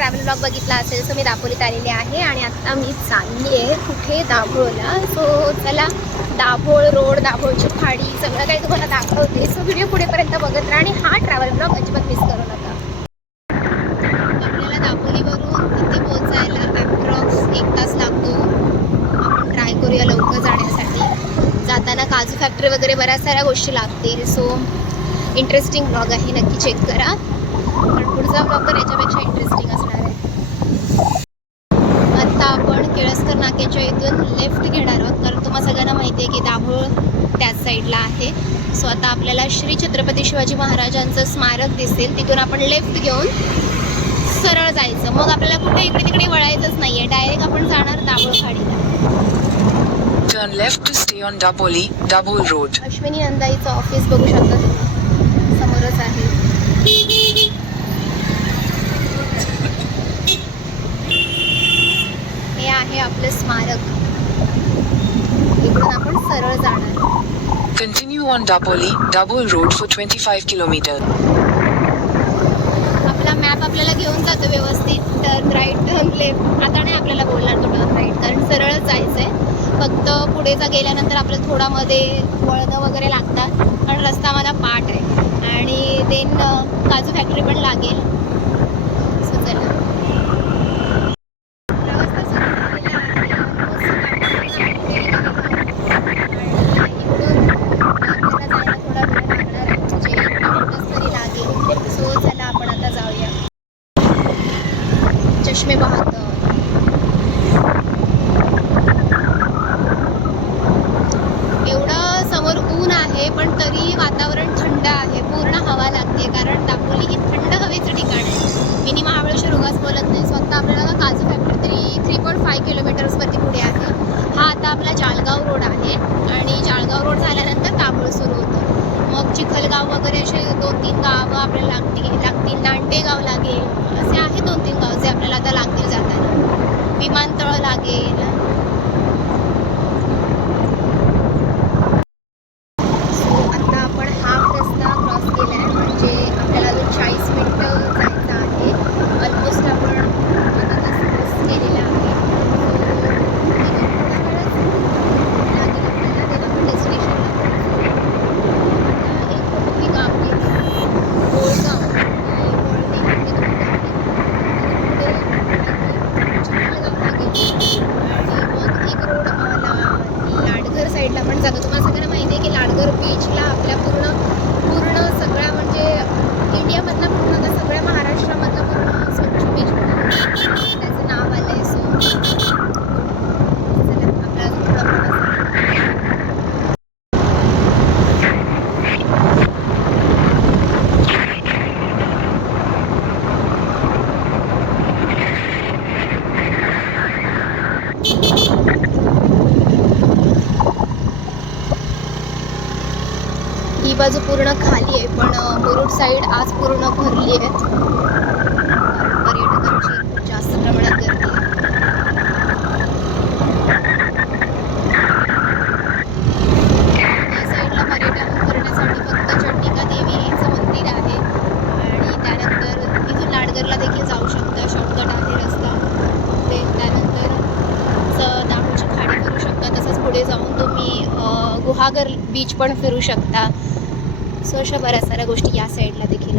Travel blog बघितला असेल तर मी दापोलीत आलेली आहे आणि आता मी चालली आहे कुठे दाभोळला. सो चला दाभोळ रोड, दाभोळची खाडी सगळं काही तुम्हाला दाखवते. सो व्हिडिओ पुढेपर्यंत बघत राहा आणि हा ट्रॅव्हल ब्लॉग अजिबात मिस करू नका. आपल्याला दापोलीवरून तिथे पोहोचायला अप्रॉक्स 1 तास लागतो. आपण ट्राय करूया लवकर जाण्यासाठी. जाताना काजू फॅक्टरी वगैरे बऱ्याच साऱ्या गोष्टी लागतील. सो इंटरेस्टिंग ब्लॉग आहे, नक्की चेक करा. पण पुढचा ब्लॉग तर याच्यापेक्षा इंटरेस्टिंग असणार आहे. आता आपण केळसकर नाक्याच्या इथून लेफ्ट घेणार आहोत, कारण तुम्हाला सगळ्यांना माहिती आहे की दाभोळ त्याच साईडला आहे. सो आता आपल्याला श्री छत्रपती शिवाजी महाराजांचं स्मारक दिसेल, तिथून आपण लेफ्ट घेऊन सरळ जायचं. मग आपल्याला कुठे इकडे तिकडे वळायचंच नाही आहे, डायरेक्ट आपण जाणार दाभोळ खाडीला. Turn left to stay on Dapoli, Dabhol Road. Ashwini नंदाईचं ऑफिस बघू शकता तुम्ही, समोरच आहे. हे आहे आपलं स्मारक, इकडून आपण सरळ जाणार. Continue on Dapoli, Dabhol Road for 25 kilometers. आपला मॅप आपल्याला घेऊन जातो व्यवस्थित. Turn right, turn left. आता नाही आपल्याला बोलणार तो टर्न राईट, कारण सरळच जायचं आहे. फक्त पुढे गेल्यानंतर आपल्याला थोडा मध्ये वळणं वगैरे लागतात, कारण रस्ता माझा पाठ आहे आणि देन काजू फॅक्टरी पण लागेल. सो चला आपण आता जाऊया. चष्मे पाहतो. एवढं समोर ऊन आहे पण तरी वातावरण थंड आहे, पूर्ण हवा लागते, कारण दापोली ही थंड हवेचं ठिकाण आहे. मिनी महाबळेश्वर उगाच बोलत नाही. स्वतः आपल्याला काजू फॅक्टरी 3.5 किलोमीटर्सवरती पुढे आहे. हा आता आपला जाळगाव रोड आहे आणि जाळगाव रोड झाल्यानंतर दाभोळ सुरू होतं. मग चिखलगाव वगैरे असे 2-3 गावं आपल्याला लागतील. नांटेगाव लागेल, असे आहे 2-3 गाव जे आपल्याला आता लागतील जाताना. विमानतळ लागेल. साईडला पण जातो. तुम्हाला सगळ्यांना माहिती आहे की लाडघर बीचला आपल्या पूर्ण सगळ्या म्हणजे इंडियामधला पूर्ण का सगळ्या महाराष्ट्रामधला पूर्ण स्वच्छ बीच म्हणून त्याचं नाव आलं आहे. सो चला आपला थोडा प्रवास. ही बाजू पूर्ण खाली आहे, पण मुरुड साईड आज पूर्ण भरली आहे, कारण पर्यटकांची जास्त प्रमाणात गर्दी आहे. या साईडला पर्यटन करण्यासाठी फक्त चंडिका देवीचं मंदिर आहे आणि त्यानंतर इथून लाडगरला देखील जाऊ शकता. शॉर्टकट आहे रस्ता. ते त्यानंतर दाभोळची खाडी फिरू शकता. तसंच पुढे जाऊन तुम्ही गुहागर बीच पण फिरू शकता. सो अशा बऱ्याच साऱ्या गोष्टी या साईडला देखील.